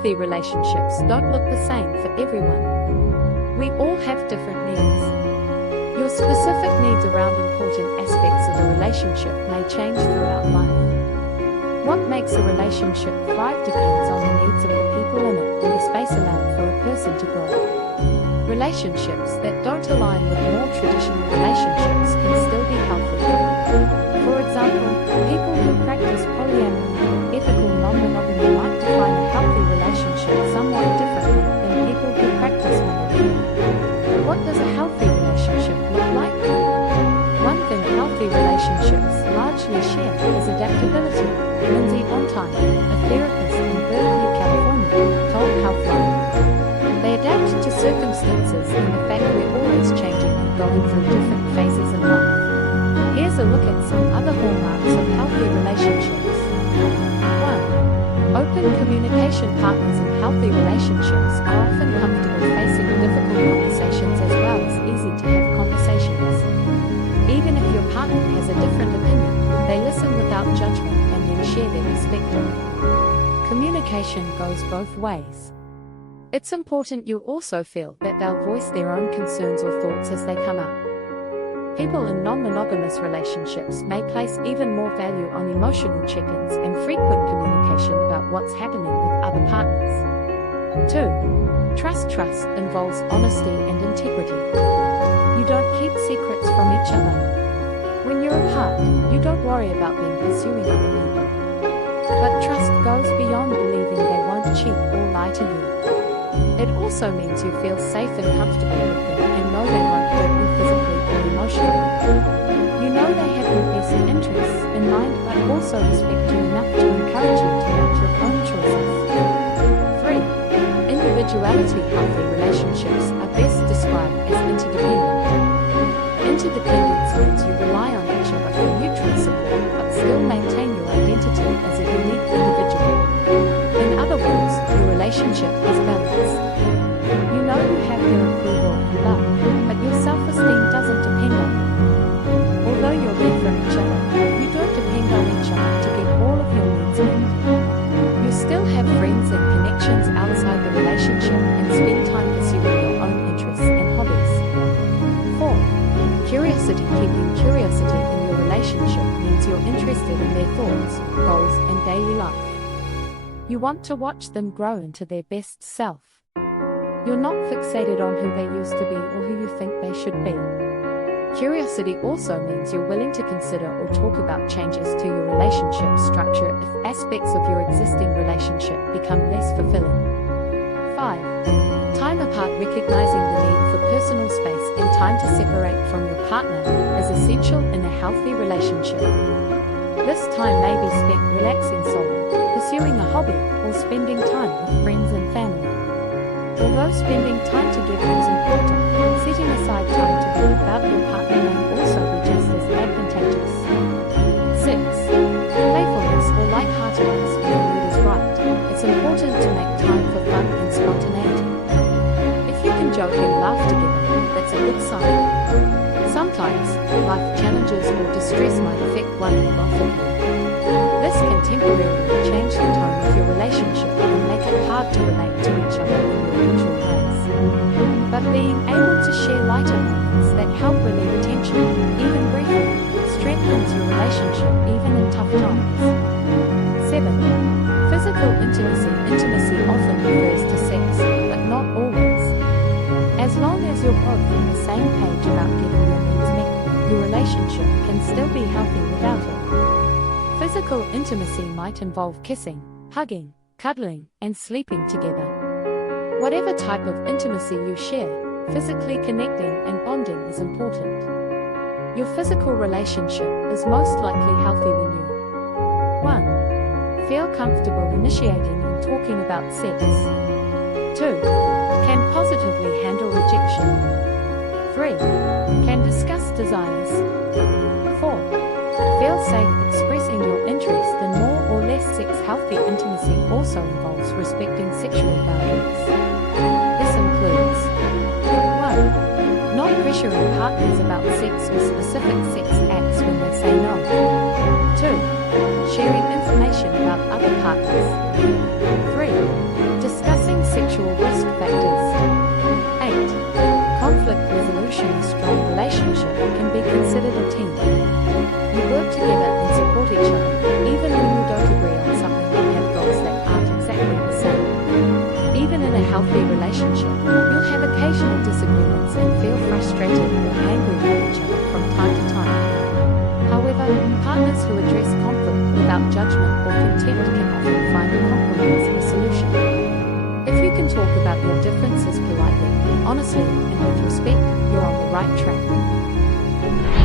Healthy relationships don't look the same for everyone. We all have different needs. Your specific needs around important aspects of a relationship may change throughout life. What makes a relationship thrive depends on the needs of the people in it and the space allowed for a person to grow. Relationships that don't align with more traditional relationships can still be healthy. For example, people who practice polyamory or ethical non-monogamy might define a healthy relationship somewhat differently than people who practice monogamy. What does a healthy relationship look like? One thing healthy relationships largely share is adaptability. Lindsay Ontine, a therapist in Berkeley, California, told Healthline. They adapt to circumstances and the fact we're always changing and going through different phases in life. Here's a look at some other hallmarks of healthy relationships. 1. Open communication. Partners in healthy relationships are often comfortable facing difficult conversations as well as easy to have conversations. Even if your partner has a different opinion, they listen without judgment and then share their perspective. Communication goes both ways. It's important you also feel that they'll voice their own concerns or thoughts as they come up. People in non-monogamous relationships may place even more value on emotional check-ins and frequent communication about what's happening with other partners. 2. Trust involves honesty and integrity. You don't keep secrets from each other. When you're apart, you don't worry about them pursuing other people. But trust goes beyond believing they won't cheat or lie to you. It also means you feel safe and comfortable with them and know they won't hurt you physically or emotionally. You know they have your best interests in mind but also respect you enough to encourage you to make your own choices. 3. Individuality. Healthy relationships are best described as interdependent. Interdependence means you rely on each other for mutual support but still maintain your identity as a unique individual. In other words, your relationship is balanced. You know you have their approval and love, but your self-esteem doesn't depend on them. Although you're there for each other, you don't depend on each other to get all of your needs met. You still have friends and connections outside the relationship and spend time pursuing your own interests and hobbies. 4. Curiosity. Keeping curiosity in your relationship means you're interested in their thoughts, goals, and daily life. You want to watch them grow into their best self. You're not fixated on who they used to be or who you think they should be. Curiosity also means you're willing to consider or talk about changes to your relationship structure if aspects of your existing relationship become less fulfilling. 5. Time apart. Recognizing the need for personal space and time to separate from your partner is essential in a healthy relationship. This time may be spent relaxing solo, pursuing a hobby, or spending time with friends and family. Although spending time together is important, setting aside time to be without your partner may also be just as advantageous. 6. Playfulness or lightheartedness. When the mood is right, it's important to make time for fun and spontaneity. If you can joke and laugh together, that's a good sign. Sometimes, life challenges or distress might affect one or both of you. This can temporarily change the tone of your relationship and make it hard to relate to each other in your usual ways. But being able to share lighter moments that help relieve tension, even briefly, strengthens your relationship even in tough times. 7. Physical intimacy. Intimacy often refers to sex, but not always. As long as you're both on the same page about getting your needs met, your relationship can still be healthy without it. Physical intimacy might involve kissing, hugging, cuddling, and sleeping together. Whatever type of intimacy you share, physically connecting and bonding is important. Your physical relationship is most likely healthy when you 1. Feel comfortable initiating and talking about sex. 2. Can positively handle rejection. 3. Can discuss desires. 4. Feel safe expressing your interest in more or less sex. Healthy intimacy also involves respecting sexual boundaries. This includes 1. Not pressuring partners about sex or specific sex acts when they say no. 2. Sharing information about other partners. 3. potential risk factors. 8. Conflict resolution. A strong relationship can be considered a team. You work together and support each other, even when you don't agree on something and have goals that aren't exactly the same. Even in a healthy relationship, you'll have occasional disagreements and feel frustrated or angry with each other from time to time. However, partners who address conflict without judgment or contempt can often find a compromise or solution. If you can talk about your differences politely, honestly, and with respect, you're on the right track.